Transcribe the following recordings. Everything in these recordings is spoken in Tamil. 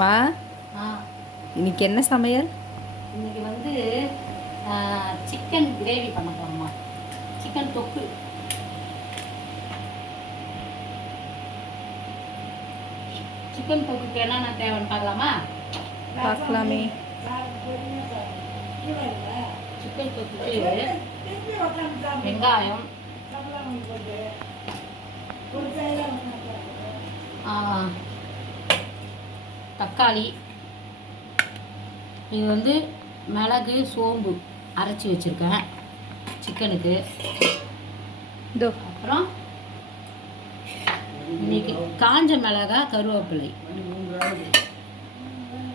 மா, ஆ இன்னைக்கு என்ன சமையல்? இன்னைக்கு வந்து சிக்கன் கிரேவி பண்ண போகிறோம்மா. சிக்கன் தொக்கு. சிக்கன் தொக்குக்கு என்னென்ன தேவைன்னு பார்க்கலாமா? பார்க்கலாமே. சிக்கன் தொக்குக்கு வெங்காயம், தக்காளி, இது வந்து மிளகு சோம்பு அரைச்சி வச்சுருக்கேன் சிக்கனுக்கு. அப்புறம் இன்னைக்கு காஞ்ச மிளகா, கருவேப்பிலை.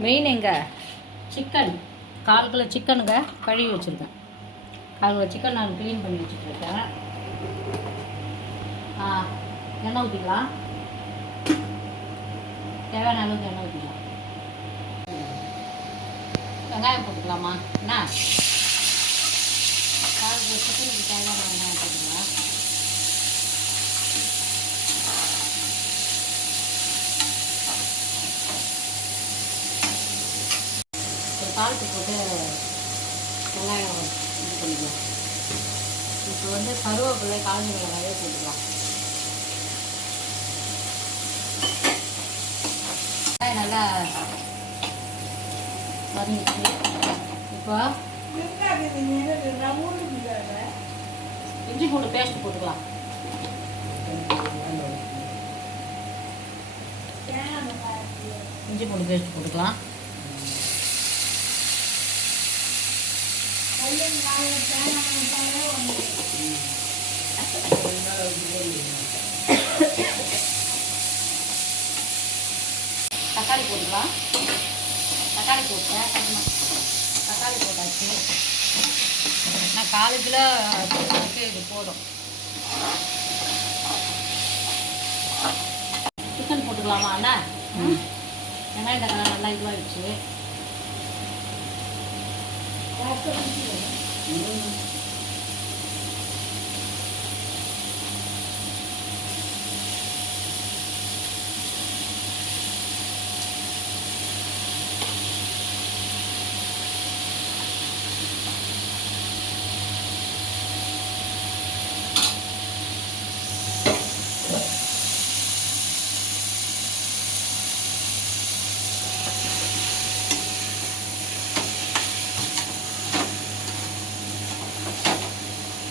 மெயின் எங்க? சிக்கன் 1/4 கிலோ சிக்கனுங்க கழுவி வச்சுருக்கேன். 1/4 கிலோ சிக்கன் நான் க்ளீன் பண்ணி வச்சுட்ருக்கேன். எண்ணெய் ஊற்றிக்கலாம். தேவையான அளவுக்கு எண்ணெய் ஊற்றிக்கலாம். வெங்காயம் போட்டுக்கலாமா? என்ன 1/4 கிலோ சிக்கனுக்கு தேவையான வெங்காயம் போட்டுக்கலாம். ஒரு சால்ட்டு போட்டு வெங்காயம் இது பண்ணிக்கலாம். இப்போ வந்து கருவேப்பிலை, காஞ்ச மிளகாயே போட்டுக்கலாம். நல்லா வதங்கிச்சு. இப்போ இஞ்சி பூண்டு பேஸ்ட் போட்டுக்கலாம். இஞ்சி பூண்டு பேஸ்ட் போட்டுக்கலாம். தக்காளி போட்டுக்கலாம். தக்காளி போட்டேன். தக்காளி போட்டாச்சு. நான் 1/4 கிலோ இது போதும். சிக்கன் போட்டுக்கலாமா அண்ணா? வெங்காயம் தக்காளி நல்லா இதுவாகிடுச்சு.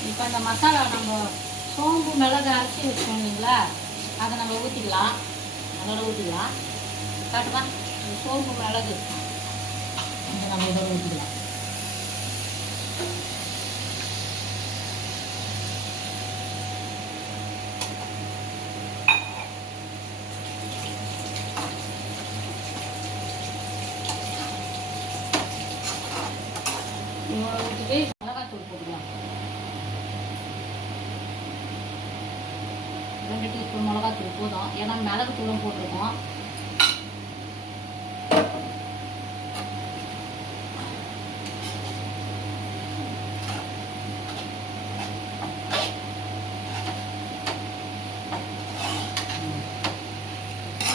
இப்போ அந்த மசாலா நம்ம சோம்பு மிளகு அரைச்சி வச்சோம் இல்லைங்களா, அதை நம்ம ஊற்றிக்கலாம். அதோட ஊற்றிக்கலாம். காட்டுமா? சோம்பு மிளகு அதை நம்ம இதோட ஊற்றிக்கலாம். இவ்வளோ ஊற்றிட்டு மிளகாத்தூள் போட்டுக்கலாம். 2 டீஸ்பூன் மிளகாத்தூள் போதும். ஏன்னா மிளகு தூளும் போட்டிருக்கோம்.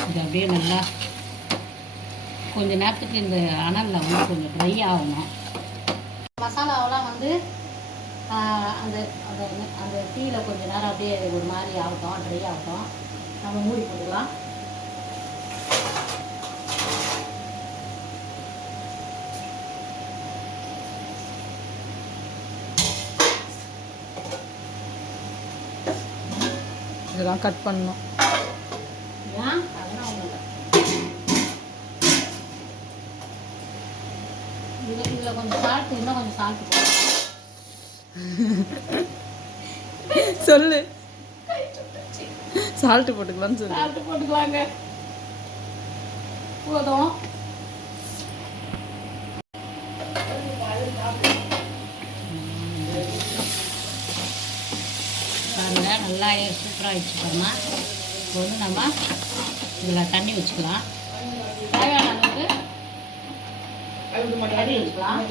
இது அப்படியே நல்லா கொஞ்ச நேரத்துக்கு இந்த அனலில் வந்து கொஞ்சம் ட்ரை ஆகணும். மசாலாவெல்லாம் வந்து அந்த அந்த அந்த டீயில் கொஞ்சம் நேரம் அப்படியே ஒரு மாதிரி ஆகட்டும், ட்ரை ஆகட்டும். நம்ம மூடி போட்டுக்கலாம். இதெல்லாம் கட் பண்ணணும். அதெல்லாம் ஒன்றும் இல்லை. இதில் கொஞ்சம் சால்ட்டு, இன்னும் கொஞ்சம் சால்ட்டு போடலாம். சொல்லு. சால்ட்டு போட்டுக்கலாம்னு சொல்லு. சால்ட்டு போட்டுக்கலாங்க. போதும். பாருங்க, நல்லா சூப்பராக ஆகிடுச்சு பாருங்க. இப்போ வந்து நம்ம இதில் தண்ணி வச்சுக்கலாம். தேவையான அளவுக்கு தண்ணி வச்சுக்கலாம்.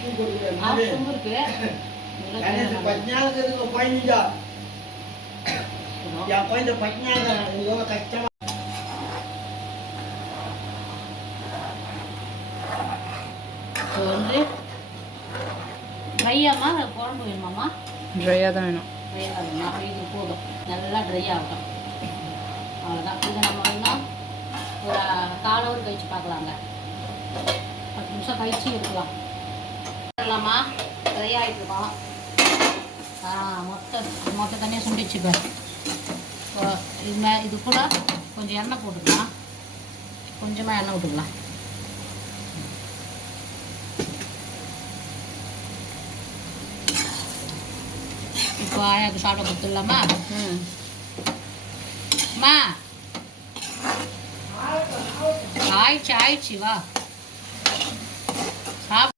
சொம்பு இருக்கு. இப்போ வந்து ட்ரையாமா குழம்பு வேணுமாம்மா? ட்ரையாக தான் வேணும். ட்ரையாக வேணுமா? இது போதும், நல்லா ட்ரை ஆகட்டும். அவ்வளோதான். இதை நம்ம இன்னும் ஒரு 1/4 ஹவர் கழிச்சு பார்க்கலாங்க. 10 நிமிஷம் கழிச்சு எடுக்கலாம். பண்ணலாமா? ட்ரை ஆகிட்டு இருக்கோம். மொத்த தண்ணியாக சுண்டிச்சுப்பேன். இது கூட கொஞ்சம் எண்ணெய் போட்டுக்கலாம். கொஞ்சமாக எண்ணெய் விட்டுக்கலாம். இப்போ ஆயாவுக்கு சாப்பிட கொடுத்துடலாமா? அம்மா ஆயிடுச்சு வா சாப்பிட.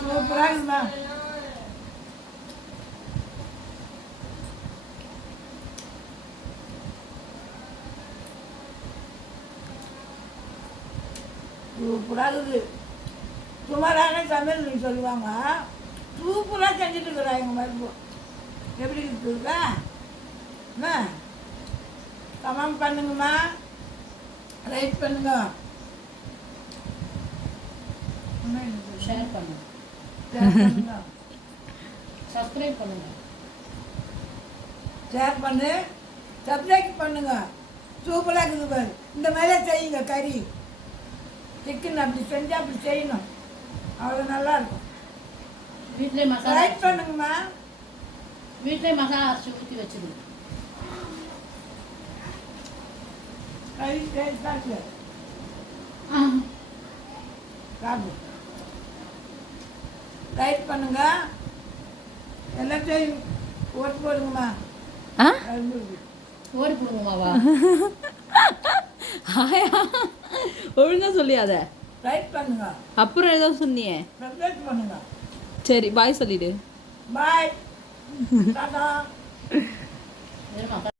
சூப்பராக சூப்பராக இருக்குது. சுமாரான சமையல் சொல்லுவாங்க. சூப்பராக செஞ்சுட்டு இருக்கிறா எங்கள் மருப்பு. எப்படி இருக்குதுக்கா? என்ன கமெண்ட் பண்ணுங்கம்மா, லைக் பண்ணுங்க, ஷேர் பண்ணுங்க, சப்ஸ்கிரைப் பண்ணுங்க. ஷேர் பண்ணு, சப்ஸ்கிரைப் பண்ணுங்க. சூப்பராக இருக்குது பாரு. இந்த மாதிரியே செய்யுங்க. கறி சிக்கன் அப்படி செஞ்சால் அப்படி செய்யணும். அவ்வளோ நல்லா இருக்கும். வீட்டிலே மசாலா லைக் பண்ணுங்கம்மா. வீட்டிலே மசாலா அரைச்சி ஊற்றி வச்சுருங்க. கறி டேஸ்டாக சாப்பிடு. லைக் பண்ணுங்க, எல்லாத்தையும் ஓட்டு போடுங்கம்மா. ஓடி போடுங்கம்மாவா? ஆயா ஒழுங்கா சொல்லியாத. லைக் பண்ணுங்க, அப்புறம் ஏதோ சொன்னியே. சப்ஸ்கிரைப் பண்ணுங்க. சரி பாய் சொல்லிடு. பாய், டாடா.